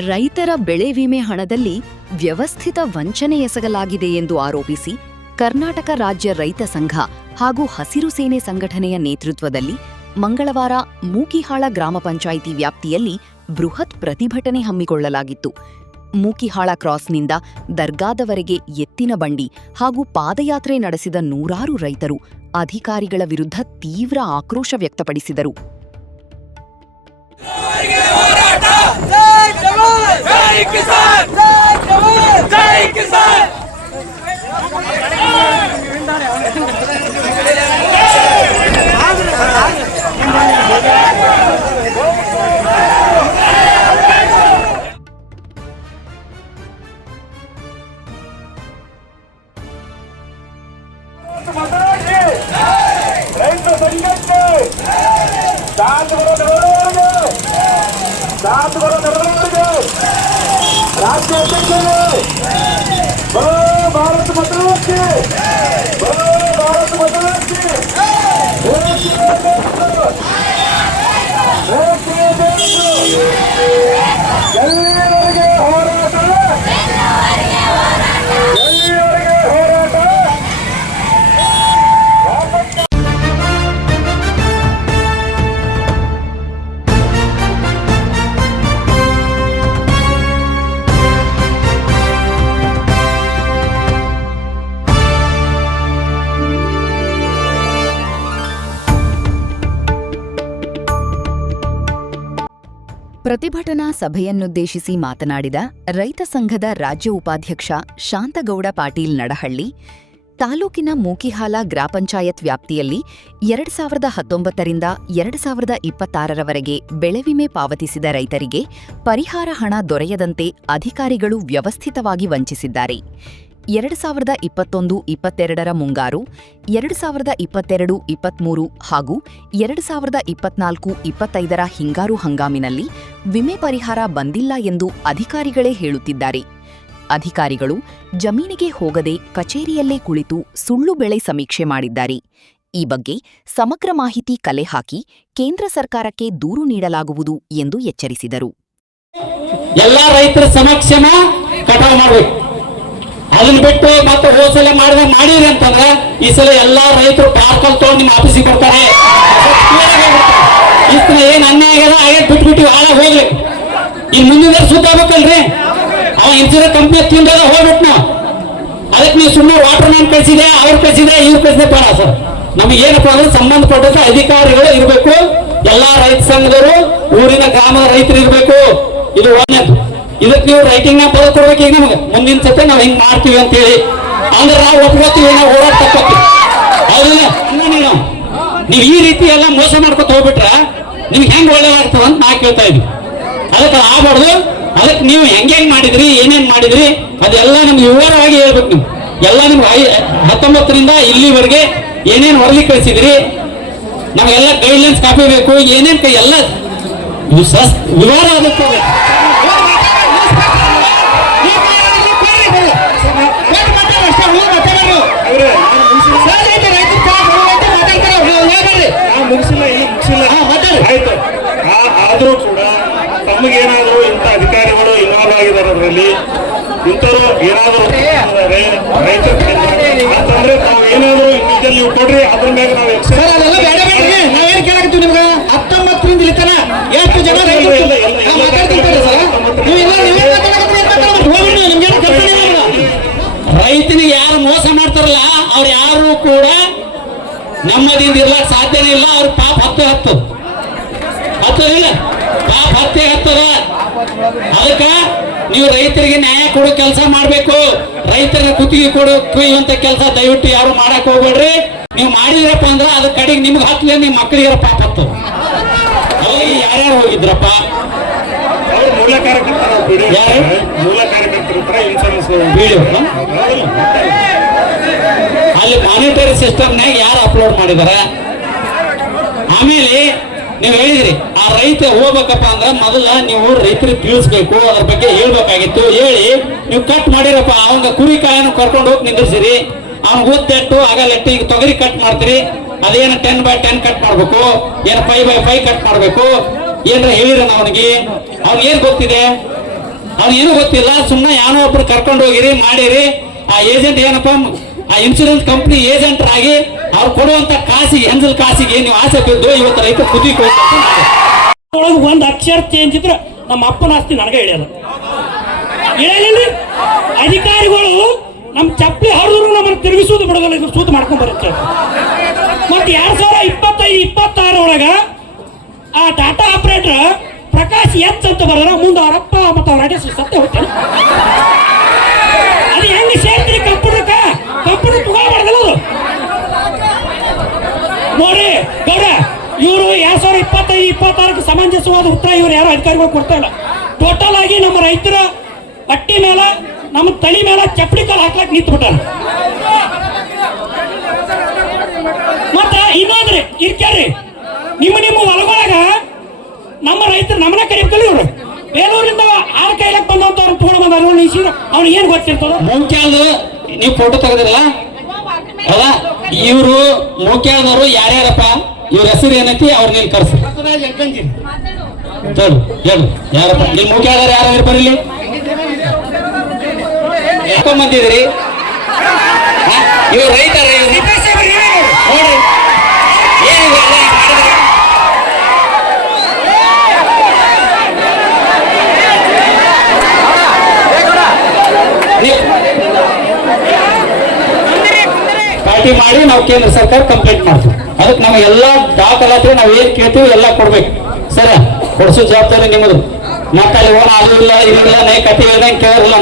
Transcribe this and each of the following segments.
ರೈತರ ಬೆಳೆ ವಿಮೆ ಹಣದಲ್ಲಿ ವ್ಯವಸ್ಥಿತ ವಂಚನೆ ಎಸಗಲಾಗಿದೆ ಎಂದು ಆರೋಪಿಸಿ ಕರ್ನಾಟಕ ರಾಜ್ಯ ರೈತ ಸಂಘ ಹಾಗೂ ಹಸಿರು ಸೇನೆ ಸಂಘಟನೆಯ ನೇತೃತ್ವದಲ್ಲಿ ಮಂಗಳವಾರ ಮೂಕಿಹಾಳ ಗ್ರಾಮ ಪಂಚಾಯಿತಿ ವ್ಯಾಪ್ತಿಯಲ್ಲಿ ಬೃಹತ್ ಪ್ರತಿಭಟನೆ ಹಮ್ಮಿಕೊಳ್ಳಲಾಗಿತ್ತು. ಮೂಕಿಹಾಳ ಕ್ರಾಸ್ನಿಂದ ದರ್ಗಾದವರೆಗೆ ಎತ್ತಿನ ಬಂಡಿ ಹಾಗೂ ಪಾದಯಾತ್ರೆ ನಡೆಸಿದ ನೂರಾರು ರೈತರು ಅಧಿಕಾರಿಗಳ ವಿರುದ್ಧ ತೀವ್ರ ಆಕ್ರೋಶ ವ್ಯಕ್ತಪಡಿಸಿದರು. राज्य भारत माता की भारत माता की ಎಲ್ಲಿವರೆಗೆ ಹೋರಾಟ ಪ್ರತಿಭಟನಾ ಸಭೆಯನ್ನುದ್ದೇಶಿಸಿ ಮಾತನಾಡಿದ ರೈತ ಸಂಘದ ರಾಜ್ಯ ಉಪಾಧ್ಯಕ್ಷ ಶಾಂತಗೌಡ ಪಾಟೀಲ್ ನಡಹಳ್ಳಿ, ತಾಲೂಕಿನ ಮೂಕಿಹಾಲ ಗ್ರಾಮ ಪಂಚಾಯತ್ ವ್ಯಾಪ್ತಿಯಲ್ಲಿ 2019ರಿಂದ 2026ರವರೆಗೆ ಬೆಳೆ ವಿಮೆ ಪಾವತಿಸಿದ ರೈತರಿಗೆ ಪರಿಹಾರ ಹಣ ದೊರೆಯದಂತೆ ಅಧಿಕಾರಿಗಳು ವ್ಯವಸ್ಥಿತವಾಗಿ ವಂಚಿಸಿದ್ದಾರೆ. 2021-22ರ ಮುಂಗಾರು, 2022-23 ಹಾಗೂ 2024-25ರ ಹಿಂಗಾರು ಹಂಗಾಮಿನಲ್ಲಿ ವಿಮೆ ಪರಿಹಾರ ಬಂದಿಲ್ಲ ಎಂದು ಅಧಿಕಾರಿಗಳೇ ಹೇಳುತ್ತಿದ್ದಾರೆ. ಅಧಿಕಾರಿಗಳು ಜಮೀನಿಗೆ ಹೋಗದೆ ಕಚೇರಿಯಲ್ಲೇ ಕುಳಿತು ಸುಳ್ಳು ಬೆಳೆ ಸಮೀಕ್ಷೆ ಮಾಡಿದ್ದಾರೆ. ಈ ಬಗ್ಗೆ ಸಮಗ್ರ ಮಾಹಿತಿ ಕಲೆ ಹಾಕಿ ಕೇಂದ್ರ ಸರ್ಕಾರಕ್ಕೆ ದೂರು ನೀಡಲಾಗುವುದು ಎಂದು ಎಚ್ಚರಿಸಿದರು. ಎಲ್ಲಾ ರೈತರ ಸಮಕ್ಷಮ ಕಟಾವು ಮಾಡಬೇಕು. ಅದನ್ನ ಬಿಟ್ಟು ಮತ್ತೆ ಹೋಸಲ ಮಾಡಿದ್ರಿ ಅಂತಂದ್ರೆ ಈ ಸಲ ಎಲ್ಲಾ ರೈತರು ಪಾರ್ಕಲ್ ತಗೊಂಡು ನಿಮ್ಮ ಆಫೀಸಿಗೆ ಕೊಡ್ತಾರೆ. ಇಷ್ಟ ಏನ್ ಅನ್ಯಾಯ ಆಗೈತೆ ಬಿಟ್ಬಿಟ್ಟು ಹಾಳಾಗಿ ಹೋಗ್ಲಿ. ಇನ್ ಮುಂದಿನ ಸುದ್ದ ಆಗ್ಬೇಕಲ್ರಿ. ಅವ ಇನ್ಸೂರೆನ್ಸ್ ಕಂಪ್ನಿ ತಿಂದಾಗ ಹೋಗ್ಬಿಟ್ಟು ನಾವು ಅದಕ್ಕೆ ನೀವು ಸುಮ್ಮನೆ ವಾಟರ್ ಮ್ಯಾನ್ ಕಳಿಸಿದೆ, ಅವ್ರು ಕಳಿಸಿದ್ರೆ ಇವ್ರು ಕಳಿಸಿದೆ ಬೇಡ ಸರ್. ನಮ್ಗೆ ಏನಪ್ಪ ಅಂದ್ರೆ ಸಂಬಂಧಪಟ್ಟಂತ ಅಧಿಕಾರಿಗಳು ಇರಬೇಕು, ಎಲ್ಲಾ ರೈತ ಸಂಘದವರು, ಊರಿನ ಗ್ರಾಮದ ರೈತರು ಇರಬೇಕು. ಇದು ಒಂದೇದು. ಇದಕ್ಕೆ ನೀವು ರೈಟಿಂಗ್ ನ ಬರೆದು ಕೊಡ್ಬೇಕು. ಈಗ ನಮ್ಗೆ ಮುಂದಿನ ಸತಿ ನಾವು ಹಿಂಗ್ ಮಾಡ್ತೀವಿ ಅಂತ ಹೇಳಿ ಅಂದ್ರೆ ನಾವು ಒಪ್ಕೋತೀವಿ, ನಾವು ಹೋರಾಟ ತಕ್ಕೋತೀವಿ. ಹೌದಿಲ್ಲ? ನೀವು ಈ ರೀತಿ ಎಲ್ಲ ಮೋಸ ಮಾಡ್ಕೊತ ಹೋಗ್ಬಿಟ್ರ ನಿಮ್ಗೆ ಹೆಂಗ್ ಒಳ್ಳೇದಾಗ್ತದ ಅಂತ ನಾ ಕೇಳ್ತಾ ಇದ್ವಿ. ಅದಕ್ಕೆ ಆಗ್ಬಾರ್ದು. ಅದಕ್ಕೆ ನೀವು ಹೆಂಗ್ ಮಾಡಿದ್ರಿ, ಏನೇನ್ ಮಾಡಿದ್ರಿ ಅದೆಲ್ಲ ನಮ್ಗೆ ವಿವರವಾಗಿ ಹೇಳ್ಬೇಕು. ನೀವು ಎಲ್ಲ ನಿಮ್ಗೆ 19ರಿಂದ ಇಲ್ಲಿವರೆಗೆ ಏನೇನ್ ಹೊರಲಿ ಕಳಿಸಿದ್ರಿ, ನಮ್ಗೆಲ್ಲ ಗೈಡ್ಲೈನ್ಸ್ ಕಾಪಿ ಬೇಕು, ಏನೇನ್ ಎಲ್ಲ ವಿವರ ಅದಕ್ಕೆ ಆಯ್ತು. ಆದ್ರೂ ಕೂಡ ತಮಗೇನಾದ್ರು ಇಂಥ ಅಧಿಕಾರಿಗಳು ಇನ್ವಾಲ್ವ್ ಆಗಿದ್ದಾರೆ ಅದರಲ್ಲಿ, ಇಂಥವ್ರು ಏನಾದ್ರು ರೈತರು ಅಂತಂದ್ರೆ ನಾವು ಏನಾದ್ರು ಇಂಡಿವಿಜುವಲ್ ನೀವು ಕೊಡ್ರಿ, ಅದ್ರ ಮ್ಯಾಗ ನಾವು ನಾವೇನ್ ಕೇಳಾಕತ್ತೀವಿ ನಿಮ್ಗೆ 19ರಿಂದ ಇಲ್ಲಿ ತನ ಎಷ್ಟು ಜನ ರೈತನಿಗೆ ಯಾರು ಮೋಸ ಮಾಡ್ತಾರಲ್ಲ ಅವ್ರು ಯಾರು ಕೂಡ ನೆಮ್ಮದಿಯಿಂದ ಇರ್ಲಕ್ ಸಾಧ್ಯನೇ ಇಲ್ಲ. ಅವ್ರ ಪಾಪ ಹತ್ತದ ಇಲ್ಲ, ಪಾಪ ಹತ್ತದ. ಅದಕ್ಕ ನೀವು ರೈತರಿಗೆ ನ್ಯಾಯ ಕೊಡೋ ಕೆಲಸ ಮಾಡ್ಬೇಕು. ರೈತರ ಕುತ್ತಿಗೆ ಕುಯ್ಯುವಂತ ಕೆಲಸ ದಯವಿಟ್ಟು ಯಾರು ಮಾಡಕ್ ಹೋಗ್ಬೇಡ್ರಿ. ನೀವು ಮಾಡಿದ್ರಪ್ಪ ಅಂದ್ರ ಅದ ಕಡೆಗೆ ನಿಮ್ಗೆ ಹತ್ತಲೇ ನಿಮ್ಮ ಮಕ್ಕಳಿಗೆ ಪಾಪ ಹತ್ತು. ಅಲ್ಲಿ ಯಾರ್ಯಾರು ಹೋಗಿದ್ರಪ್ಪ? ಮೂಲ ಕಾರ್ಯಕರ್ತರು ಇನ್ಶೂರೆನ್ಸ್ ಅಲ್ಲಿ ಮಾನಿಟರಿ ಸಿಸ್ಟಮ್ನಾಗ ಯಾರು ಅಪ್ಲೋಡ್ ಮಾಡಿದಾರ? ಆಮೇಲೆ ನೀವು ಹೇಳಿದ್ರಿ ಆ ರೈತ ಹೋಗ್ಬೇಕಪ್ಪ ಅಂದ್ರ ಮೊದಲ ನೀವು ರೈತರಿಗೆ ತಿಳಿಸ್ಬೇಕು, ಅದ್ರ ಬಗ್ಗೆ ಹೇಳ್ಬೇಕಾಗಿತ್ತು. ಹೇಳಿ ನೀವು ಕಟ್ ಮಾಡಿರಪ್ಪ, ಅವಂಗ ಕುರಿ ಕಾಯನ್ನು ಕರ್ಕೊಂಡು ಹೋಗಿ ನಿಂದಿರ್ಸಿರಿ. ಅವ್ನ ಉದ್ದೆಟ್ಟು ಆಗಲೆಟ್ಟು ಈಗ ತೊಗರಿ ಕಟ್ ಮಾಡ್ತೀರಿ, ಅದೇನು 10x10 ಕಟ್ ಮಾಡ್ಬೇಕು, ಏನು 5x5 ಕಟ್ ಮಾಡ್ಬೇಕು, ಏನ್ರ ಹೇಳಿರ ಅವನಿಗೆ? ಅವ್ನಿಗೆ ಏನ್ ಗೊತ್ತಿದೆ? ಅವ್ನಿಗೇನು ಗೊತ್ತಿಲ್ಲ, ಸುಮ್ಮನೆ ಯಾರೋ ಒಬ್ರು ಕರ್ಕೊಂಡು ಹೋಗಿರಿ ಮಾಡಿರಿ. ಆ ಏಜೆಂಟ್ ಏನಪ್ಪ, ಆ ಇನ್ಶೂರೆನ್ಸ್ ಕಂಪ್ನಿ ಏಜೆಂಟ್ ಆಗಿ ಅವ್ರು ಕೊಡುವಂತ ಕಾಸಿಗೆ, ಹೆಂಜಲ್ ಕಾಸಿಗೆ ನೀವು ಆಸೆ ಬಿದ್ದು ಇವತ್ತು ರೈತ ಕುದಿ ಒಳಗೆ ಒಂದು ಅಕ್ಷರ ಚೇಂಜ್ ಇದ್ರೆ ನಮ್ಮ ಅಪ್ಪನ ಆಸ್ತಿ ನನಗೆ ಇಳಿಯಲ್ಲ. ಅಧಿಕಾರಿಗಳು ನಮ್ಮ ಚಪ್ಪಲಿ ಹರಿದ್ರು ನಮ್ಮನ್ನು ತಿರುಗಿಸುವುದು ಬಿಡೋದಿಲ್ಲ, ಇದು ಸೂತು ಮಾಡ್ಕೊಂಡ್ ಬರುತ್ತೆ. ಮತ್ತೆ 2025-26 ಒಳಗ ಆ ಟಾಟಾ ಆಪರೇಟರ್ ಪ್ರಕಾಶ್ ಎಚ್ ಅಂತ ಬರೋದ್ರ ಮುಂದೆ ಅವರಪ್ಪ ಮತ್ತು ಅವ್ರ ಅಡ್ರೆಸ್ ಸತ್ಯ ಹೋಗ್ತಾನೆ. ಅದು ಹೆಂಗೆ ಸೇರ್ತೀರಿ ಕಂಪ್ಯೂಟರ್ಕ? ಕಂಪ್ಯೂಟರ್ ತಗೋಬಾರ್ದಲ್ಲ ಅದು. ನೋಡಿ ಗೌಡ, ಇವರು 2025-26 ಸಮಂಜಸವಾದ ಉತ್ತರ ಇವರು ಯಾರು ಅಧಿಕಾರಿಗಳು ಕೊಡ್ತಾ ಇಲ್ಲ. ಟೋಟಲ್ ಆಗಿ ನಮ್ಮ ರೈತರ ಪಟ್ಟಿ ಮೇಲೆ, ನಮ್ಮ ತಲೆ ಮೇಲೆ ಚಪ್ಪಡಿ ಕಾಲು ಹಾಕ್ಲಕ್ ನಿಂತು ಬಿಟ್ಟಾರ. ಮತ್ತ ಇನ್ನೊಂದ್ರಿ ಇರ್ಕ್ಯಾರ್ರಿ, ನಿಮ್ಮ ಹೊಲಗೊಳಗ ನಮ್ಮ ರೈತರು ನಮ್ಮನ್ನ ಕರಿಬೇಕಲ್ಲ. ಇವ್ರು ಬೇಲೂರಿಂದ ಆರು ಕೈಲಕ್ ಬಂದಂತ ಅವ್ರನ್ನ ತಗೊಂಡು ಬಂದ ಅವ್ನಿಗೆ ಏನ್ ಗೊತ್ತಿರ್ತದ? ಮೂಕ್ಯಾಲ್ದು ನೀವು ಫೋಟೋ ತೆಗೆದಿರಲ್ಲ ಅಲ್ಲ, ಇವರು ಮೂಕ್ಯಾಲ್ದವರು ಯಾರ್ಯಾರಪ್ಪ, ಇವ್ರ ಹೆಸರು ಏನೈತಿ ಅವ್ರ ನೀನ್ ಕರ್ಸಿ ಹೇಳು. ಯಾರಪ್ಪ ನಿಮ್ ಮೂಕ್ಯಾಲ್ದಾರ ಯಾರು ಬರಲಿ? ಯಾಕೊಂಡ್ ಬಂದಿದ್ರಿ? ಇವ್ರು ರೈತರ ನೋಡ್ರಿ ಪಾರ್ಟಿ ಮಾಡಿ ನಾವು ಕೇಂದ್ರ ಸರ್ಕಾರ ಕಂಪ್ಲೇಂಟ್ ಮಾಡ್ತೀವಿ. ಅದಕ್ಕೆ ನಮಗೆಲ್ಲ ದಾಖಲಾತಿ ನಾವು ಏನ್ ಕೇಳ್ತೀವಿ ಎಲ್ಲ ಕೊಡ್ಬೇಕು. ಸರಿ, ಕೊಡ್ಸೋ ಜವಾಬ್ದಾರಿ ನಿಮ್ಮದು. ಮತ್ತೆ ಅಲ್ಲಿ ಓನ ಅದು ಇಲ್ಲ ಇಲ್ಲ ನೈ ಕತೆ ಹೇಳ್ದಂಗೆ ಕೇಳಲ್ಲ.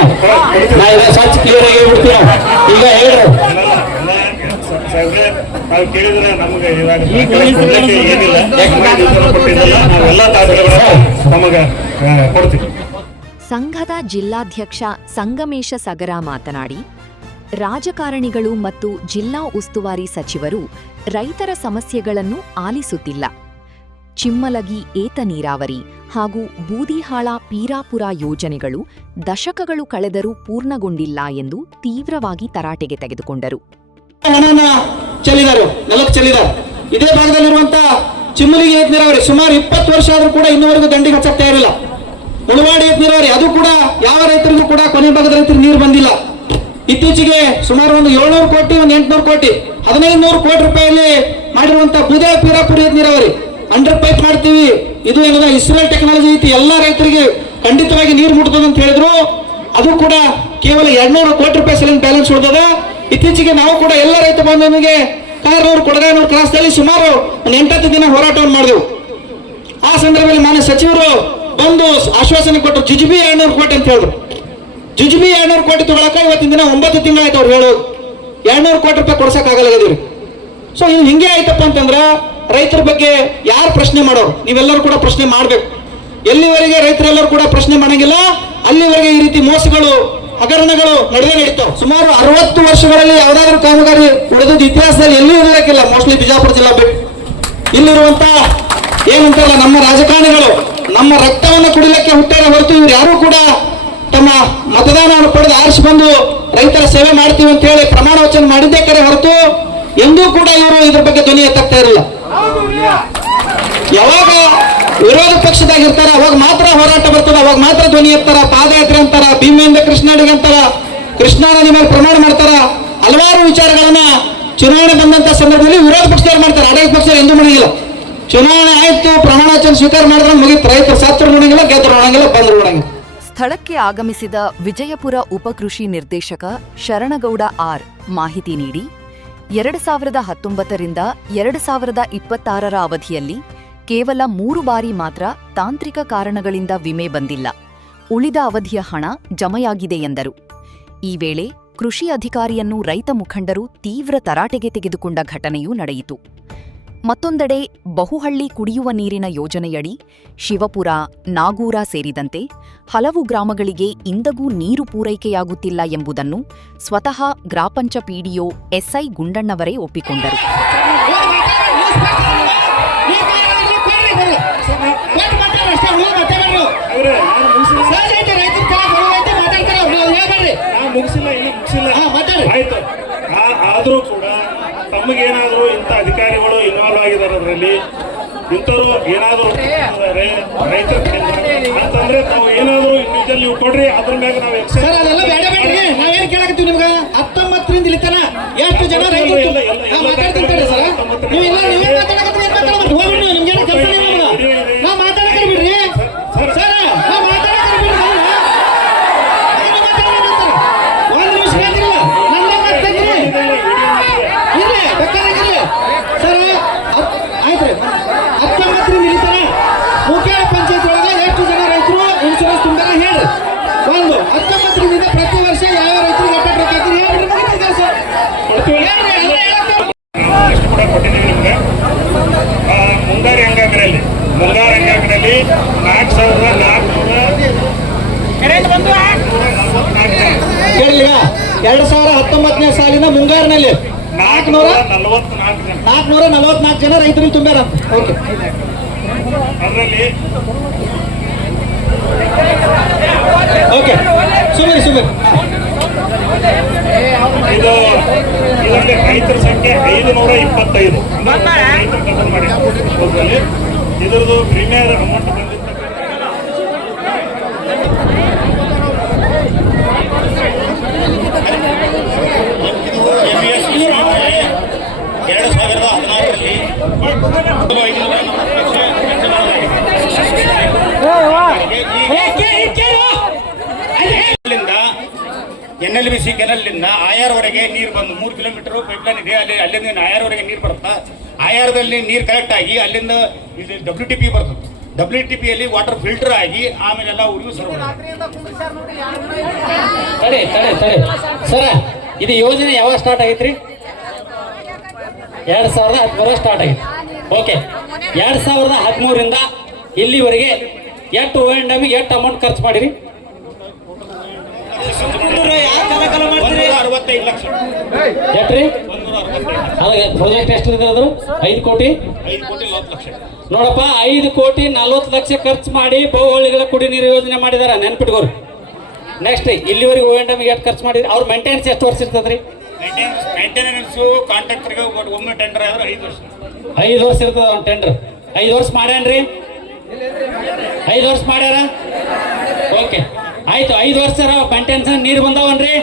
ನಾವು ಸ್ವಚ್ಛ ಕ್ಲಿಯರ್ ಆಗಿ ಬಿಡ್ತೀವಿ. ಈಗ ಹೇಳ್ರು ನಾವು ಕೇಳಿದ್ರೆ ನಮ್ಗೆ ಏನಿಲ್ಲ, ನಾವೆಲ್ಲ ದಾಖಲೆಗಳನ್ನ ನಮಗೆ ಕೊಡ್ತೀವಿ. ಸಂಘದ ಜಿಲ್ಲಾಧ್ಯಕ್ಷ ಸಂಗಮೇಶ ಸಗರ ಮಾತನಾಡಿ, ರಾಜಕಾರಣಿಗಳು ಮತ್ತು ಜಿಲ್ಲಾ ಉಸ್ತುವಾರಿ ಸಚಿವರು ರೈತರ ಸಮಸ್ಯೆಗಳನ್ನು ಆಲಿಸುತ್ತಿಲ್ಲ. ಚಿಮ್ಮಲಗಿ ಏತ ನೀರಾವರಿ ಹಾಗೂ ಬೂದಿಹಾಳ ಪೀರಾಪುರ ಯೋಜನೆಗಳು ದಶಕಗಳು ಕಳೆದರೂ ಪೂರ್ಣಗೊಂಡಿಲ್ಲ ಎಂದು ತೀವ್ರವಾಗಿ ತರಾಟೆಗೆ ತೆಗೆದುಕೊಂಡರು. ಹಣನ ಚೆಲ್ಲಿದ್ದಾರೆ, ನೆಲಕ್ಕೆ ಚೆಲ್ಲಿದ್ದಾರೆ. ಇದೇ ಭಾಗದಲ್ಲಿರುವಂತ ಚಿಮ್ಮಲಿಗೆ ಏತ ನೀರಾವರಿ ಸುಮಾರು 20 ವರ್ಷ ಆದ್ರೂ ಕೂಡ ಇನ್ನೂವರೆಗೂ ದಂಡಿಗೆ ಹಚ್ಚಕ್ತಾ ಇರಲಿಲ್ಲ. ಮುಳವಾಡಿ ಏತ ನೀರಾವರಿ ಅದು ಕೂಡ ಯಾವ ರೈತರಿಗೂ ಕೂಡ ಕೊನೆ ಭಾಗದ ರೈತರಿಗೆ ನೀರು ಬಂದಿಲ್ಲ. ಇತ್ತೀಚೆಗೆ ಸುಮಾರು ಒಂದು 700 ಕೋಟಿ, ಒಂದು 800 ಕೋಟಿ, 1500 ಕೋಟಿ ರೂಪಾಯಿಯಲ್ಲಿ ಮಾಡಿರುವಂತ ಬೂದಿಹಾಳ ಪೀರಾಪುರ ಏತ ನೀರಾವರಿ ಅಂಡರ್ ಪೈಪ್ ಮಾಡ್ತೀವಿ, ಇದು ಏನದ ಇಸ್ರೇಲ್ ಟೆಕ್ನಾಲಜಿ ಐತಿ, ಎಲ್ಲ ರೈತರಿಗೆ ಖಂಡಿತವಾಗಿ ನೀರು ಮುಟ್ತದ ಅಂತ ಹೇಳಿದ್ರು. ಅದು ಕೂಡ ಕೇವಲ 200 ಕೋಟಿ ರೂಪಾಯಿ ಸಲಿಂದ ಬ್ಯಾಲೆನ್ಸ್ ಉಳಿದದ. ಇತ್ತೀಚೆಗೆ ನಾವು ಕೂಡ ಎಲ್ಲ ರೈತ ಬಾಂಧವನಿಗೆ ಕಾರ್ನೂರು ಕೊಡಗಾನೂರು ಕ್ರಾಸ್ನಲ್ಲಿ ಸುಮಾರು 8 ದಿನ ಹೋರಾಟವನ್ನು ಮಾಡಿದೆವು. ಆ ಸಂದರ್ಭದಲ್ಲಿ ಮಾನ್ಯ ಸಚಿವರು ಬಂದು ಆಶ್ವಾಸನೆ ಕೊಟ್ಟರು, ಜುಜುಬಿ 200 ಕೋಟಿ ಅಂತ ಹೇಳಿದ್ರು. ಜುಜುಬಿ 200 ಕೋಟಿ ತಗೊಳಕ ಇವತ್ತಿನ ದಿನ 9 ತಿಂಗಳಾಯ್ತು ಅವ್ರು ಹೇಳೋದು. 200 ಕೋಟಿ ರೂಪಾಯಿ ಕೊಡ್ಸಕ್ ಆಗಲ್ಲ. ಸೊ ಇದು ಹಿಂಗೆ ಆಯ್ತಪ್ಪ ಅಂತಂದ್ರ ರೈತರ ಬಗ್ಗೆ ಯಾರು ಪ್ರಶ್ನೆ ಮಾಡೋರು? ನೀವೆಲ್ಲರೂ ಕೂಡ ಪ್ರಶ್ನೆ ಮಾಡ್ಬೇಕು. ಎಲ್ಲಿವರೆಗೆ ರೈತರೆಲ್ಲರೂ ಕೂಡ ಪ್ರಶ್ನೆ ಮಾಡಂಗಿಲ್ಲ ಅಲ್ಲಿವರೆಗೆ ಈ ರೀತಿ ಮೋಸಗಳು, ಹಗರಣಗಳು ನಡೀತಾವೆ. ಸುಮಾರು 60 ವರ್ಷಗಳಲ್ಲಿ ಯಾವ್ದಾದ್ರು ಕಾಮಗಾರಿ ಉಳಿದ ಇತಿಹಾಸದಲ್ಲಿ ಎಲ್ಲಿಯೂ ಇರಲಿಕ್ಕಿಲ್ಲ, ಮೋಸ್ಟ್ಲಿ ಬಿಜಾಪುರ ಜಿಲ್ಲಾ ಬಿಟ್ಟು. ಇಲ್ಲಿರುವಂತ ಏನಂತಾರಲ್ಲ, ನಮ್ಮ ರಾಜಕಾರಣಿಗಳು ನಮ್ಮ ರಕ್ತವನ್ನು ಕುಡಿಲಿಕ್ಕೆ ಹುಟ್ಟಾರ ಹೊರತು ಇವ್ರು ಯಾರು ಕೂಡ ತಮ್ಮ ಮತದಾನವನ್ನು ಪಡೆದು ಆರಿಸಿ ಬಂದು ರೈತರ ಸೇವೆ ಮಾಡ್ತೀವಿ ಅಂತ ಹೇಳಿ ಪ್ರಮಾಣ ವಚನ ಮಾಡಿದ್ದೇ ಕರೆ ಹೊರತು ಎಂದೂ ಕೂಡ ಇವರು ಇದ್ರ ಬಗ್ಗೆ ಧ್ವನಿ ಎತ್ತಾಗ್ತಾ ಇರಲಿಲ್ಲ. ಯಾವಾಗ ವಿರೋಧ ಪಕ್ಷದಾಗಿರ್ತಾರ ಅವಾಗ ಮಾತ್ರ ಹೋರಾಟ ಬರ್ತದ, ಅವಾಗ ಮಾತ್ರ ಧ್ವನಿ ಎತ್ತಾರ, ಪಾದಯಾತ್ರೆ ಅಂತಾರ, ಭೀಮೆಯಿಂದ ಕೃಷ್ಣಾಡಿಗೆ ಅಂತಾರ, ಕೃಷ್ಣಾ ನದಿ ಮೇಲೆ ಪ್ರಮಾಣ ಮಾಡ್ತಾರ. ಹಲವಾರು ವಿಚಾರಗಳನ್ನ ಚುನಾವಣೆ ಬಂದಂತ ಸಂದರ್ಭದಲ್ಲಿ ವಿರೋಧ ಪಕ್ಷದವ್ರು ಮಾಡ್ತಾರೆ, ಆಡಳಿತ ಪಕ್ಷದವ್ರು ಎಂದೂ ಮಾಡಂಗಿಲ್ಲ. ಚುನಾವಣೆ ಆಯ್ತು, ಪ್ರಮಾಣ ವಚನ ಸ್ವೀಕಾರ ಮಾಡಿದ್ರೆ ಮುಗಿತು, ರೈತರು ಸತ್ತರು ನೋಡಂಗಿಲ್ಲ, ಗೆದ್ದರು ನೋಡಂಗಿಲ್ಲ, ಬಂದ್ರು ನೋಡಂಗಿಲ್ಲ. ಸ್ಥಳಕ್ಕೆ ಆಗಮಿಸಿದ ವಿಜಯಪುರ ಉಪಕೃಷಿ ನಿರ್ದೇಶಕ ಶರಣಗೌಡ ಆರ್ ಮಾಹಿತಿ ನೀಡಿ, 2019ರಿಂದ 2026 ಅವಧಿಯಲ್ಲಿ ಕೇವಲ 3 ಬಾರಿ ಮಾತ್ರ ತಾಂತ್ರಿಕ ಕಾರಣಗಳಿಂದ ವಿಮೆ ಬಂದಿಲ್ಲ, ಉಳಿದ ಅವಧಿಯ ಹಣ ಜಮೆಯಾಗಿದೆ ಎಂದರು. ಈ ವೇಳೆ ಕೃಷಿ ಅಧಿಕಾರಿಯನ್ನು ರೈತ ಮುಖಂಡರು ತೀವ್ರ ತರಾಟೆಗೆ ತೆಗೆದುಕೊಂಡ ಘಟನೆಯೂ ನಡೆಯಿತು. ಮತ್ತೊಂದೆಡೆ ಬಹುಹಳ್ಳಿ ಕುಡಿಯುವ ನೀರಿನ ಯೋಜನೆಯಡಿ ಶಿವಪುರ, ನಾಗೂರ ಸೇರಿದಂತೆ ಹಲವು ಗ್ರಾಮಗಳಿಗೆ ಇಂದಗೂ ನೀರು ಪೂರೈಕೆಯಾಗುತ್ತಿಲ್ಲ ಎಂಬುದನ್ನು ಸ್ವತಃ ಗ್ರಾಪಂಚ ಪಿಡಿಒ ಎಸ್ಐ ಗುಂಡಣ್ಣವರೇ ಒಪ್ಪಿಕೊಂಡರು. ಆದ್ರೂ ಕೂಡ ತಮಗೇನಾದ್ರೂ ಇಂಥ ಅಧಿಕಾರಿಗಳು ಇನ್ವಾಲ್ವ್ ಆಗಿದ್ದಾರೆ ಅದರಲ್ಲಿ ಇಂಥವ್ರು ಏನಾದರೂ ರೈತರ ಅಂತಂದ್ರೆ ತಾವು ಏನಾದರೂ ಇಂಡಿವಿಜುವಲ್ ನೀವು ಕೊಡ್ರಿ ಅದ್ರ ಮ್ಯಾಗ ನಾವು ಸರ್ ಅದೆಲ್ಲ ಬೇಡ ಬೇಡ್ರಿ ನಾವೇನ್ ಕೇಳಕತ್ತೀವಿ ನಿಮ್ಗ 19ರಿಂದ ಇಲ್ಲಿ ತನ ಎಷ್ಟು ಜನ ರೈತರು ಮಾತಾಡ್ತಿರ್ತಾರೆ ಸರ್ ನೀವೆಲ್ಲ ನೀವೇ ಮಾತಾಡಕತ್ತೀರಿ ಏನ್ ಮಾತಾಡ್ಬೇಕು ಹೋಗ್ಬಿಡ್ರಿ ನಿಮ್ಗೆ ಕೆಲಸ ನಾವು ಮಾತಾಡಕರಿ ಬಿಡ್ರಿ ಸರ್ ನಾವು ಮಾತಾಡಕರಿ ಬಿಡ್ರಿ ಒಂದ್ ನಿಮಿಷ ಹೇಳಿಲ್ಲ ನನ್ನ ಮಾತಾಡ್ರಿ ಇರ್ಲಿ ಬೇಕಾಗಿರ್ಲಿ ಸರ್ ಆಯ್ತ್ರಿ 19ರಿಂದ ಇಲ್ಲಿ ತನ ಮುಖ್ಯ ಪಂಚಾಯತ್ ಒಳಗೆ ಎಷ್ಟು ಜನ ರೈತರು ಇನ್ಶೂರೆನ್ಸ್ ತುಂಬ್ಯಾರ ಹೇಳ್ರಿ ಒಂದು 19ರಿಂದ ಪ್ರತಿ ವರ್ಷ ಯಾವ ರೈತರಿಗೆ ಅಟ್ಟ ಬೇಕಾಗ್ತದೆ ಹೇಳ್ರಿ ಮುಗಿದ ಕೆಲಸ ಎಷ್ಟು ಕೂಡ ಕೊಟ್ಟಿದ್ದೀವಿ ನಿಮ್ಗೆ ಮುಂಗಾರು ಹೆಂಗಾಗ್ರಲ್ಲಿ 4,444 ಕೇಳಿಲ್ಲ 2019ನೇ ಸಾಲಿನ ಮುಂಗಾರಿನಲ್ಲಿ 444 ಜನ ರೈತರಿಗೆ ತುಂಬ್ಯಾರ ಓಕೆ ಅದರಲ್ಲಿ ಓಕೆ ಸುಮ್ಮನೆ ಇದು ಇದರಲ್ಲಿ ರೈತರ ಸಂಖ್ಯೆ 525 ಮಾಡಿ ಇದರದ್ದು ಪ್ರೀಮಿಯರ್ ಅಮೌಂಟ್ NLBC ಕೆನಲ್ನಿಂದ ಆಯಾರ್ವರೆಗೆ ನೀರು ಬಂದು 3 ಕಿಲೋಮೀಟರ್ ಪೈಪ್ಲೈನ್ ಇದೆ. ಅಲ್ಲಿಂದ ಆಯಾರ್ವರೆಗೆ ನೀರು ಬರುತ್ತಾ, ಆಯಾರದಲ್ಲಿ ನೀರು ಕಲೆಕ್ಟ್ ಆಗಿ ಅಲ್ಲಿಂದ ಇಲ್ಲಿ WTP ಬರ್ತದೆ. WTPಯಲ್ಲಿ ವಾಟರ್ ಫಿಲ್ಟರ್ ಆಗಿ ಆಮೇಲೆಲ್ಲ ಊರಿಗೂ ತಡೆ ಸರ, ಇದು ಯೋಜನೆ ಯಾವಾಗ ಸ್ಟಾರ್ಟ್ ಆಗೈತ್ರಿ? 2013 ಸ್ಟಾರ್ಟ್ ಆಗೈತಿ. ಓಕೆ, 2013ರಿಂದ ಇಲ್ಲಿವರೆಗೆ ಎಷ್ಟು O&M ಎಷ್ಟು ಅಮೌಂಟ್ ಖರ್ಚು ಮಾಡಿರಿ? 165 ಲಕ್ಷ. ಎಷ್ಟ್ರಿ? ಅದೇ ಪ್ರಾಜೆಕ್ಟ್ ಎಷ್ಟು ಇರೋದು? 5 ಕೋಟಿ 40 ಲಕ್ಷ. ನೋಡಪ್ಪ, 5 ಕೋಟಿ 40 ಲಕ್ಷ ಖರ್ಚು ಮಾಡಿ ಬಹುಹಳ್ಳಿಗಳ ಕುಡಿ ನೀರು ಯೋಜನೆ ಮಾಡಿದಾರ, ನೆನ್ಪಿಟ್ಕೋರಿ. ನೆಕ್ಸ್ಟ್ ಇಲ್ಲಿವರೆಗೆ O&M ಎಷ್ಟು ಖರ್ಚು ಮಾಡಿದ್ರಿ? ಅವ್ರ ಮೇಂಟೆನೆನ್ಸ್ ಎಷ್ಟು ವರ್ಷ ಇರ್ತದ್ರಿ? ಮೇಂಟೆನೆನ್ಸ್ ಕಾಂಟ್ರಾಕ್ಟರ್ಗೆ ಒಮ್ಮೆ ಟೆಂಡರ್ ಆದ್ರೆ 5 ವರ್ಷ. 5 ವರ್ಷ ಇರ್ತದ ಅವ್ನ ಟೆಂಡರ್. 5 ವರ್ಷ ಮಾಡ್ಯಾನ್ರಿ? 5 ವರ್ಷ ಮಾಡ್ಯಾರ? ಓಕೆ, ಆಯ್ತು. 5 ವರ್ಷ ಮೇಂಟೆನೆನ್ಸ್ ನೀರು ಬಂದಾವನ್ರಿ?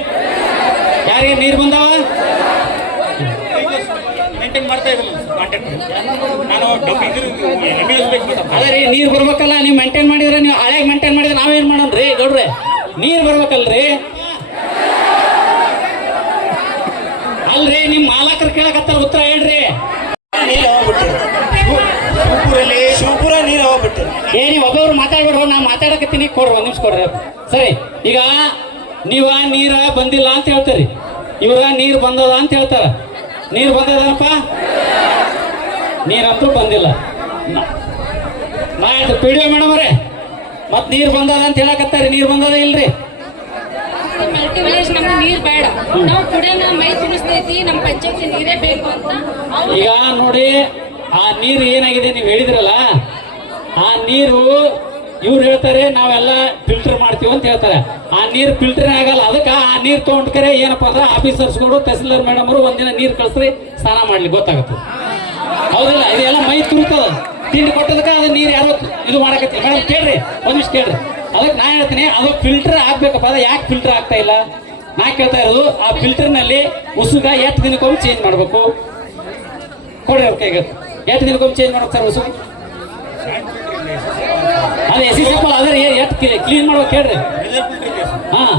ಯಾರಿಗೆ ನೀರು ಬಂದಾವ? ಮೇಂಟೈನ್ ಮಾಡ್ತಾ ಇರಲಿಲ್ಲ ಕಾಂಟ್ರಾಕ್ಟರ್. ನಾನು ಅದೇ ರೀ, ನೀರು ಬರ್ಬೇಕಲ್ಲ. ನೀವು ಮೇಂಟೈನ್ ಮಾಡಿದ್ರೆ, ನೀವು ಹಳೆಗೆ ಮೇಂಟೈನ್ ಮಾಡಿದ್ರೆ ನಾವೇನು ಮಾಡೋಣ್ರಿ ಗೌಡ್ರೆ? ನೀರು ಬರ್ಬೇಕಲ್ರಿ. ಅಲ್ರಿ, ನಿಮ್ಮ ಮಾಲಕರು ಕೇಳಕತ್ತಾರ, ಉತ್ತರ ಹೇಳ್ರಿ. ಶಿವಪುರ ನೀರು ಹೋಗ್ಬಿಟ್ಟು ನೀವು ಒಬ್ಬೊಬ್ರು ಮಾತಾಡ್ಬಿಡ್ರು, ನಾ ಮಾತಾಡಕತ್ತೀನಿ. ಕೊಡ್ರಿ, 1 ನಿಮಿಷ ಕೊಡ್ರಿ. ಸರಿ, ಈಗ ನೀವ ನೀರ ಬಂದಿಲ್ಲ ಅಂತ ಹೇಳ್ತೀರಿ, ಇವ್ರ ನೀರು ಬಂದದ ಅಂತ ಹೇಳ್ತಾರ. ನೀರು ಬಂದದಪ್ಪ? ನೀರಂತೂ ಬಂದಿಲ್ಲ. ನಾ PDO ಮೇಡಮ್ ಅವರೇ, ಮತ್ ನೀರು ಬಂದದ ಅಂತ ಹೇಳಕತ್ತಾರೆ. ನೀರು ಬಂದದ ಇಲ್ರಿ? ಮಲ್ಟಿ ವಿಲೇಜ್ ನಮ್ಗೆ ನೀರ್ ಬೇಡ, ನಾವು ಕುಡಿಯೋಣ ಮೈ ತುಳಿಸ್ತೈತಿ, ನಮ್ಮ ಪಂಚಾಯತ್ ನೀರೇ ಬೇಕು ಅಂತ. ಈಗ ನೋಡಿ, ಆ ನೀರು ಏನಾಗಿದೆ ನೀವು ಹೇಳಿದ್ರಲ್ಲ, ಆ ನೀರು ಇವ್ರು ಹೇಳ್ತಾರೆ ನಾವೆಲ್ಲ ಫಿಲ್ಟರ್ ಮಾಡ್ತೀವಿ ಅಂತ ಹೇಳ್ತಾರೆ. ಆ ನೀರು ಫಿಲ್ಟರ್ ಆಗಲ್ಲ. ಅದಕ್ಕೆ ಆ ನೀರು ತೊಗೊಂಡ್ಕರೆ ಏನಪ್ಪ ಅಂದ್ರೆ ಆಫೀಸರ್ಸ್ಗಳು, ತಹಸೀಲ್ದಾರ್ ಮೇಡಮ್ ಅವರು ಒಂದಿನ ನೀರು ಕಳಿಸ್ರಿ, ಸ್ನಾನ ಮಾಡ್ಲಿ, ಗೊತ್ತಾಗುತ್ತೆ. ಹೌದಿಲ್ಲ? ಇದೆಲ್ಲ ಮೈ ತುಳಿತದ. ತಿಂಡಿ ಕೊಟ್ಟದಕ್ಕೆ ಅದು ನೀರು ಯಾರು ಇದು ಮಾಡಕತ್ತಿ. ಮೇಡಮ್ ಕೇಳ್ರಿ, 1 ನಿಮಿಷ ಕೇಳ್ರಿ. ಅದಕ್ಕೆ ನಾ ಹೇಳ್ತೀನಿ, ಅದು ಫಿಲ್ಟರ್ ಆಗ್ಬೇಕಪ್ಪ. ಅದು ಯಾಕೆ ಫಿಲ್ಟರ್ ಆಗ್ತಾ ಇಲ್ಲ? ನಾ ಕೇಳ್ತಾ ಇರೋದು, ಆ ಫಿಲ್ಟರ್ನಲ್ಲಿ ಉಸುಗ ಎಷ್ಟು ದಿನಕ್ಕೊಮ್ಮೆ ಚೇಂಜ್ ಮಾಡಬೇಕು? ಕೊಡ್ರಿ ಅವ್ರ ಕೈಗೆ. ಎಷ್ಟು ದಿನಕ್ಕೊಮ್ಮೆ ಚೇಂಜ್ ಮಾಡ್ಬೇಕು ಸರ್ ಉಸುಗ? ಅದು SC ಅದ್ರ ಎಷ್ಟು ಕ್ಲೀನ್ ಮಾಡ್ಬೇಕು ಹೇಳ್ರಿ. ಹಾಂ,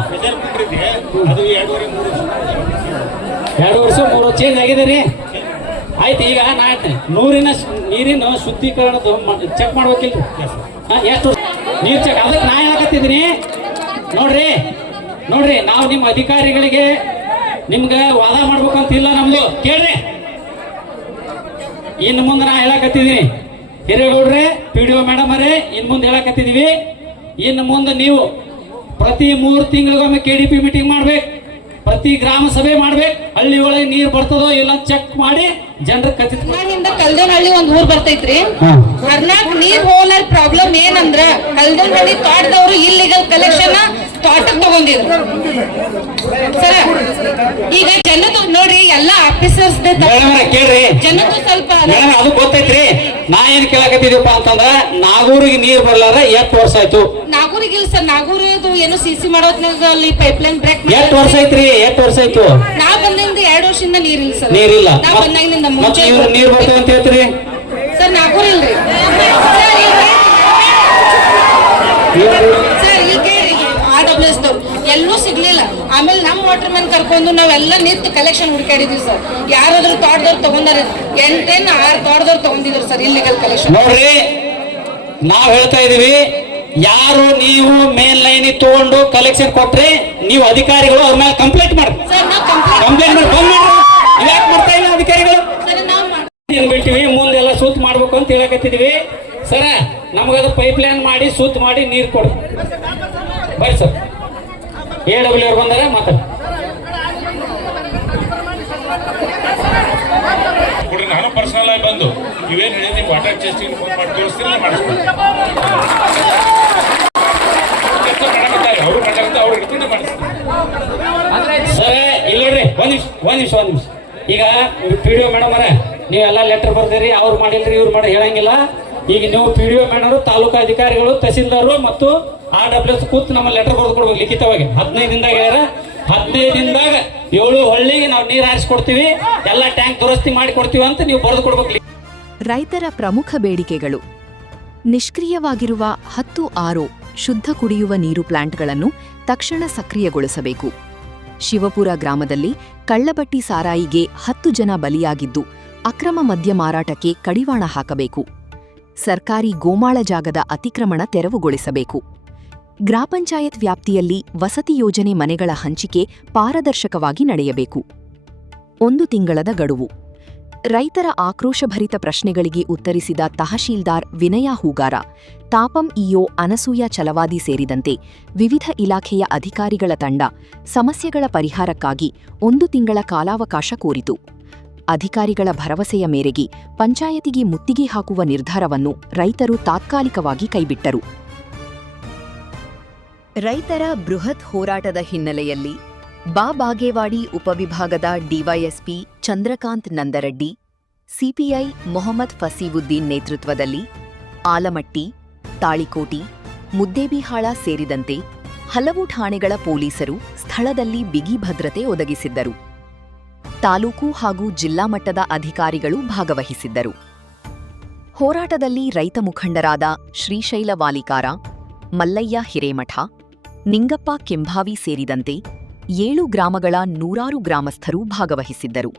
2 ವರ್ಷ 3 ವರ್ಷ ಚೇಂಜ್ ಆಗಿದೆ ರೀ. ಆಯ್ತು, ಈಗ ನಾ ಹೇಳ್ತೀನಿ, ನೀರಿನ ಶುದ್ಧೀಕರಣದ ಚೆಕ್ ಮಾಡ್ಬೇಕಿಲ್ರಿ? ಎಷ್ಟು ನೀರು ಚೆಕ್? ಅದಕ್ಕೆ ನಾ ಹೇಳಕತ್ತಿದ್ದೀನಿ. ನೋಡ್ರಿ, ನಾವು ನಿಮ್ಮ ಅಧಿಕಾರಿಗಳಿಗೆ ನಿಮ್ಗೆ ವಾದ ಮಾಡ್ಬೇಕಂತಿಲ್ಲ ನಮ್ದು. ಕೇಳ್ರಿ, ಇನ್ನು ಮುಂದೆ ನಾ ಹೇಳಕತ್ತಿದ್ದೀನಿ, ಹಿರೇಗೌಡ್ರೆ, PDO ಮೇಡಮ್ ಅವರೇ, ಇನ್ನು ಮುಂದೆ ಹೇಳಕತ್ತಿದೀವಿ. ಇನ್ನು ಮುಂದೆ ನೀವು ಪ್ರತಿ 3 ತಿಂಗಳಿಗೊಮ್ಮೆ KDP ಮೀಟಿಂಗ್ ಮಾಡ್ಬೇಕು, ಪ್ರತಿ ಗ್ರಾಮ ಸಭೆ ಮಾಡ್ಬೇಕು. ಹಳ್ಳಿ ಒಳಗೆ ನೀರು ಬರ್ತದೋ ಇಲ್ಲ ಚೆಕ್ ಮಾಡಿ ಜನರ ಕಲ್ದನಹಳ್ಳಿ ಒಂದ್ ಊರ್ ಬರ್ತೈತ್ರಿ. ಕರ್ನಾಟಕ ನೀರ್ ಹೋಲರ್ ಪ್ರಾಬ್ಲಮ್ ಏನಂದ್ರ, ಕಲ್ದನಹಳ್ಳಿ ತೋಟದವ್ರು ಇಲ್ಲಿಗಲ್ ಕಲೆಕ್ಷನ್ ತೋಟಕ್ಕೆ ತಗೊಂಡಿದ್ರು ಸರ್. ಈಗ ಜನದ ನೋಡ್ರಿ, ಎಲ್ಲಾ ಆಫೀಸರ್ಸ್ ಕೇಳ್ರಿ, ಜನದ್ದು ಸ್ವಲ್ಪ ಅದು ಗೊತ್ತೈತ್ರಿ. ನಾ ಏನ್ ಕೇಳಕತ್ತಿದೀವಪ್ಪ ಅಂತಂದ್ರ ನಾಗೂರಿಗೆ ನೀರ್ ಬರ್ಲಾರ 8 ವರ್ಷ ಆಯ್ತು. ನಾಗೂರಿಗಿಲ್ಲ ಸರ್, ನಾಗೂರದು ಏನು ಸಿಸಿ ಮಾಡೋದ್ನಲ್ಲಿ ಪೈಪ್ ಲೈನ್ ಬ್ರೇಕ್ 8 ವರ್ಷ ಐತ್ರಿ, 8 ವರ್ಷ ಆಯ್ತು. ನಾ ಬಂದಿಂದ 2 ವರ್ಷದಿಂದ ನೀರಿಲ್ಲ ಸರ್. ನೀರಿಲ್ಲ. ನಾ ಬಂದಾಗಿನಿಂದ ಮತ್ತ್ ಮುಂಚೆ ನೀರ್ ಬರ್ತಾವ ಅಂತ ಹೇಳ್ತೀರಿ. ಸರ್ ನಾಗೂರ್ ಇಲ್ರಿ ಸರ್. ಈಗ ಕೇಳಿ RWS ದವ್ರು ಎಲ್ಲೂ ಸಿಗ್ಲಿಲ್ಲ. ಆಮೇಲೆ ನಮ್ಮ ವಾಟರ್ ಮ್ಯಾನ್ ಕರ್ಕೊಂಡು ನಾವೆಲ್ಲ ನಿಂತು ಕಲೆಕ್ಷನ್ ಹುಡುಕಾಡಿದ್ವಿ ಸರ್. ಯಾರಾದ್ರೂ ತೋಟದವ್ರು ತಗೊಂಡಾರ 8-6 ತೋಟದವ್ರು ತಗೊಂಡಿದ್ರು ಸರ್ ಇಲ್ಲಿಗಲ್ ಕಲೆಕ್ಷನ್. ನೋಡ್ರಿ, ನಾವ್ ಹೇಳ್ತಾ ಇದೀವಿ, ಯಾರು ನೀವು ಮೇನ್ ಲೈನ್ ತಗೊಂಡು ಕಲೆಕ್ಷನ್ ಕೊಟ್ರಿ, ನೀವು ಅಧಿಕಾರಿಗಳು ಅವ್ರ ಮೇಲೆ ಕಂಪ್ಲೇಂಟ್ ಮಾಡಿ. ಸರ್ ನಾವು ಕಂಪ್ಲೇಂಟ್ ಮಾಡಿ ಬಂದ್ ಮಾಡ್ರಿ. ಯಾಕೆ ಮಾಡ್ತಾ ಇಲ್ಲ ಅಧಿಕಾರಿಗಳು? ಸರ್ ನಾವು ಬಿಟ್ಟಿವಿ, ಮುಂದೆಲ್ಲ ಸೂತ್ ಮಾಡ್ಬೇಕು ಅಂತ ಹೇಳಕತ್ತಿದ್ವಿ. ಸರ ನಮಗದು ಪೈಪ್ ಲೈನ್ ಮಾಡಿ ಸೂತ್ ಮಾಡಿ ನೀರು ಕೊಡು. ಬರ್ರಿ ಸರ್, AW ಅವ್ರು ಬಂದಾರ ಮಾತಾಡ. ಕೊಡ್ರಿ, ನಾನು ಪರ್ಸನಲ್ ಆಗಿ ಬಂದು ಇವೇನು ಹೇಳಿದ್ರಿ ವಾಟರ್ ಟೆಸ್ಟಿಂಗ್ ಫೋನ್ ಮಾಡಿ ತೋರಿಸ್ತೀನಿ, ಮಾಡಿಸ್ತೀನಿ. ಅವರು ಮಾತಾಡ್ತಾ ಅವ್ರು ಹಿಡ್ಕೊಂಡು ಮಾಡಿಸ್ತೀನಿ. ಸರ್ ಇಲ್ಲ ನೋಡ್ರಿ, ಒಂದ್ ನಿಮಿಷ. ಈಗ PDO ಮೇಡಮ್ ಅವರ ನೀವೆಲ್ಲ ಲೆಟರ್ ಬರ್ದಿರಿ, ಅವ್ರು ಮಾಡಿಲ್ರಿ ಇವ್ರು ಮಾಡಿ ಹೇಳಂಗಿಲ್ಲ. ಈಗ ನೀವು PDO ಮೇಡಮ್, ತಾಲೂಕು ಅಧಿಕಾರಿಗಳು, ತಹಸೀಲ್ದಾರರು ಮತ್ತು RWS ಕೂತು ನಮ್ಮ ಲೆಟರ್ ಬರೆದು ಕೊಡ್ಬೇಕು ಲಿಖಿತವಾಗಿ. 15 ದಿನದಾಗ ಹೇಳ್ಯಾರ. 15 ದಿನದಾಗ 7 ಹಳ್ಳಿಗೆ ನಾವು ನೀರು ಹಾರಿಸ್ಕೊಡ್ತೀವಿ, ಎಲ್ಲ ಟ್ಯಾಂಕ್ ದುರಸ್ತಿ ಮಾಡಿ ಕೊಡ್ತೀವಿ ಅಂತ ನೀವು ಬರೆದು ಕೊಡ್ಬೇಕು. ರೈತರ ಪ್ರಮುಖ ಬೇಡಿಕೆಗಳು: ನಿಷ್ಕ್ರಿಯವಾಗಿರುವ 10 RO ಶುದ್ಧ ಕುಡಿಯುವ ನೀರು ಪ್ಲಾಂಟ್ಗಳನ್ನು ತಕ್ಷಣ ಸಕ್ರಿಯಗೊಳಿಸಬೇಕು. ಶಿವಪುರ ಗ್ರಾಮದಲ್ಲಿ ಕಳ್ಳಬಟ್ಟಿ ಸಾರಾಯಿಗೆ 10 ಜನ ಬಲಿಯಾಗಿದ್ದು, ಅಕ್ರಮ ಮದ್ಯ ಮಾರಾಟಕ್ಕೆ ಕಡಿವಾಣ ಹಾಕಬೇಕು. ಸರ್ಕಾರಿ ಗೋಮಾಳ ಜಾಗದ ಅತಿಕ್ರಮಣ ತೆರವುಗೊಳಿಸಬೇಕು. ಗ್ರಾಮ ಪಂಚಾಯತ್ ವ್ಯಾಪ್ತಿಯಲ್ಲಿ ವಸತಿ ಯೋಜನೆ ಮನೆಗಳ ಹಂಚಿಕೆ ಪಾರದರ್ಶಕವಾಗಿ ನಡೆಯಬೇಕು. 1 ತಿಂಗಳದ ಗಡುವು. ರೈತರ ಆಕ್ರೋಶಭರಿತ ಪ್ರಶ್ನೆಗಳಿಗೆ ಉತ್ತರಿಸಿದ ತಹಶೀಲ್ದಾರ್ ವಿನಯ ಹೂಗಾರ, ತಾಪಂ ಇಒ ಅನಸೂಯ ಚಲವಾದಿ ಸೇರಿದಂತೆ ವಿವಿಧ ಇಲಾಖೆಯ ಅಧಿಕಾರಿಗಳ ತಂಡ ಸಮಸ್ಯೆಗಳ ಪರಿಹಾರಕ್ಕಾಗಿ 1 ತಿಂಗಳ ಕಾಲಾವಕಾಶ ಕೋರಿತು. ಅಧಿಕಾರಿಗಳ ಭರವಸೆಯ ಮೇರೆಗೆ ಪಂಚಾಯತಿಗೆ ಮುತ್ತಿಗೆ ಹಾಕುವ ನಿರ್ಧಾರವನ್ನು ರೈತರು ತಾತ್ಕಾಲಿಕವಾಗಿ ಕೈಬಿಟ್ಟರು. ರೈತರ ಬೃಹತ್ ಹೋರಾಟದ ಹಿನ್ನೆಲೆಯಲ್ಲಿ ಬಾಗೇವಾಡಿ ಉಪವಿಭಾಗದ ಡಿವೈಎಸ್ಪಿ ಚಂದ್ರಕಾಂತ್ ನಂದರೆಡ್ಡಿ, ಸಿಪಿಐ ಮೊಹಮ್ಮದ್ ಫಸೀವುದ್ದೀನ್ ನೇತೃತ್ವದಲ್ಲಿ ಆಲಮಟ್ಟಿ, ತಾಳಿಕೋಟಿ, ಮುದ್ದೇಬಿಹಾಳ ಸೇರಿದಂತೆ ಹಲವು ಠಾಣೆಗಳ ಪೊಲೀಸರು ಸ್ಥಳದಲ್ಲಿ ಬಿಗಿ ಭದ್ರತೆ ಒದಗಿಸಿದ್ದರು. ತಾಲೂಕು ಹಾಗೂ ಜಿಲ್ಲಾ ಮಟ್ಟದ ಅಧಿಕಾರಿಗಳು ಭಾಗವಹಿಸಿದ್ದರು. ಹೋರಾಟದಲ್ಲಿ ರೈತ ಮುಖಂಡರಾದ ಶ್ರೀಶೈಲ ವಾಲಿಕಾರ, ಮಲ್ಲಯ್ಯ ಹಿರೇಮಠ, ನಿಂಗಪ್ಪ ಕೆಂಭಾವಿ ಸೇರಿದಂತೆ 7 ಗ್ರಾಮಗಳ 100 ಗ್ರಾಮಸ್ಥರು ಭಾಗವಹಿಸಿದ್ದರು.